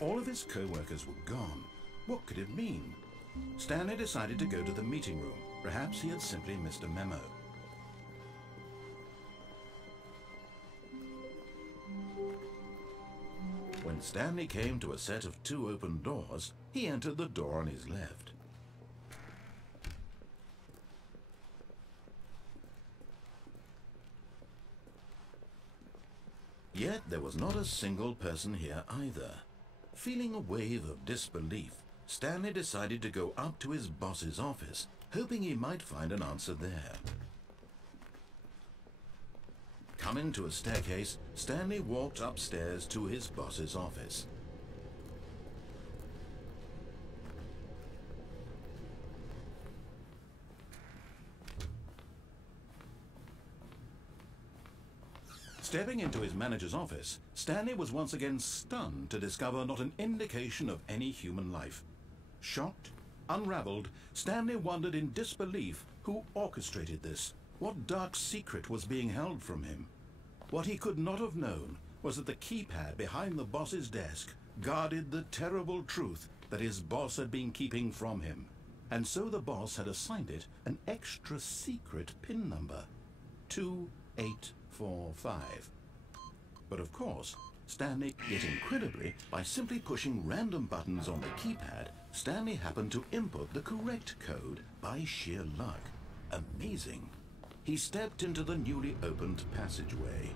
All of his co-workers were gone. What could it mean? Stanley decided to go to the meeting room. Perhaps he had simply missed a memo. When Stanley came to a set of 2 open doors, he entered the door on his left. Yet there was not a single person here either. Feeling a wave of disbelief, Stanley decided to go up to his boss's office, hoping he might find an answer there. Coming to a staircase, Stanley walked upstairs to his boss's office. Stepping into his manager's office, Stanley was once again stunned to discover not an indication of any human life. Shocked, unraveled, Stanley wondered in disbelief who orchestrated this. What dark secret was being held from him? What he could not have known was that the keypad behind the boss's desk guarded the terrible truth that his boss had been keeping from him. And so the boss had assigned it an extra secret PIN number, 2845. But of course, Stanley, yet incredibly, by simply pushing random buttons on the keypad, Stanley happened to input the correct code by sheer luck. Amazing. He stepped into the newly opened passageway.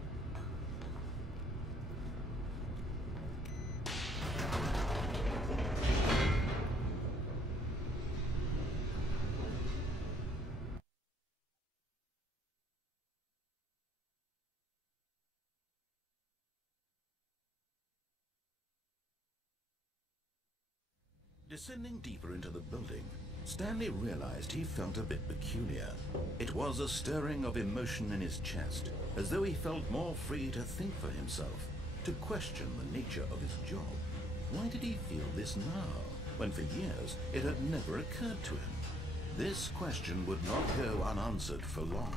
Descending deeper into the building, Stanley realized he felt a bit peculiar. It was a stirring of emotion in his chest, as though he felt more free to think for himself, to question the nature of his job. Why did he feel this now, when for years it had never occurred to him? This question would not go unanswered for long.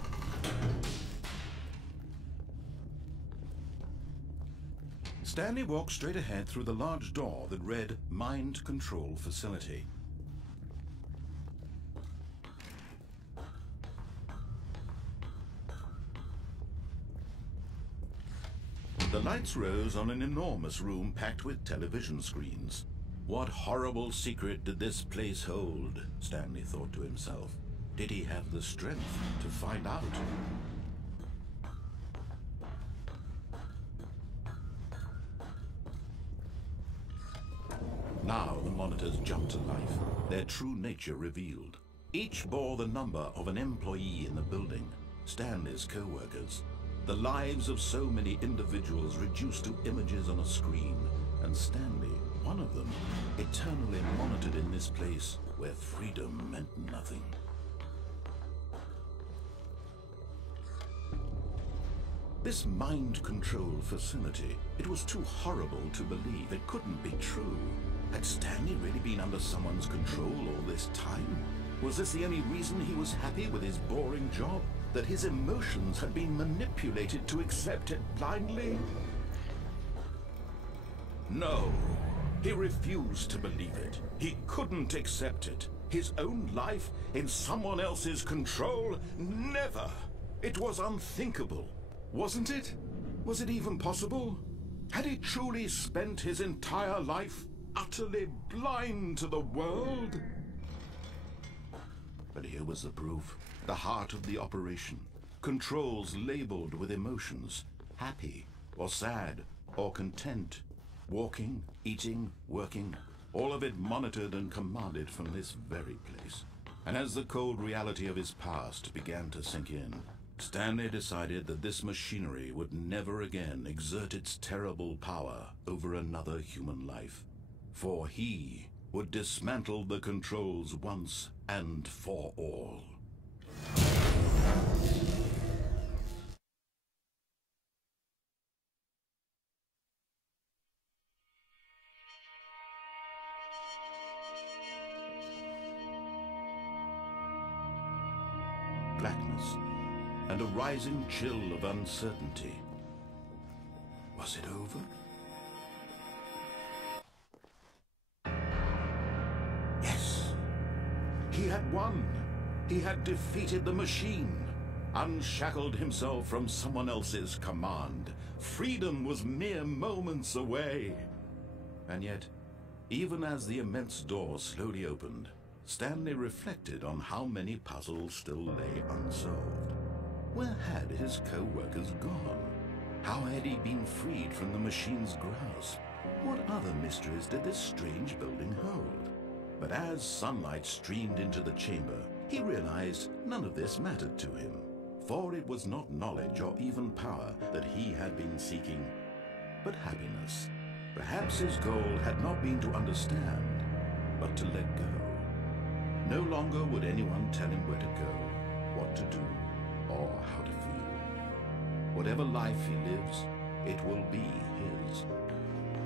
Stanley walked straight ahead through the large door that read Mind Control Facility. The lights rose on an enormous room packed with television screens. What horrible secret did this place hold? Stanley thought to himself. Did he have the strength to find out? Now the monitors jumped to life, their true nature revealed. Each bore the number of an employee in the building, Stanley's co-workers. The lives of so many individuals reduced to images on a screen, and Stanley, one of them, eternally monitored in this place where freedom meant nothing. This mind control facility, it was too horrible to believe. It couldn't be true. Had Stanley really been under someone's control all this time? Was this the only reason he was happy with his boring job? That his emotions had been manipulated to accept it blindly? No, he refused to believe it. He couldn't accept it. His own life in someone else's control? Never! It was unthinkable. Wasn't it? Was it even possible? Had he truly spent his entire life utterly blind to the world? But here was the proof. The heart of the operation. Controls labeled with emotions. Happy, or sad, or content. Walking, eating, working. All of it monitored and commanded from this very place. And as the cold reality of his past began to sink in, Stanley decided that this machinery would never again exert its terrible power over another human life. For he would dismantle the controls once and for all. Blackness and a rising chill of uncertainty. Was it over? He had won. He had defeated the machine, unshackled himself from someone else's command. Freedom was mere moments away. And yet, even as the immense door slowly opened, Stanley reflected on how many puzzles still lay unsolved. Where had his co-workers gone? How had he been freed from the machine's grasp? What other mysteries did this strange building hold? But as sunlight streamed into the chamber, he realized none of this mattered to him, for it was not knowledge or even power that he had been seeking, but happiness. Perhaps his goal had not been to understand, but to let go. No longer would anyone tell him where to go, what to do, or how to feel. Whatever life he lives, it will be his.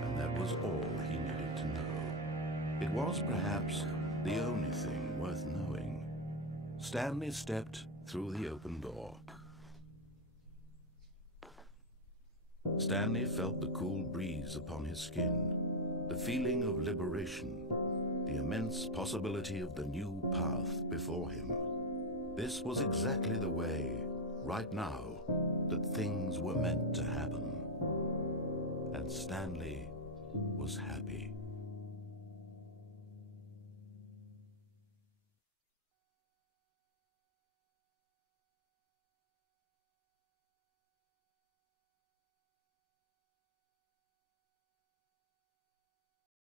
And that was all he needed to know. It was perhaps the only thing worth knowing. Stanley stepped through the open door. Stanley felt the cool breeze upon his skin, the feeling of liberation, the immense possibility of the new path before him. This was exactly the way, right now, that things were meant to happen. And Stanley was happy.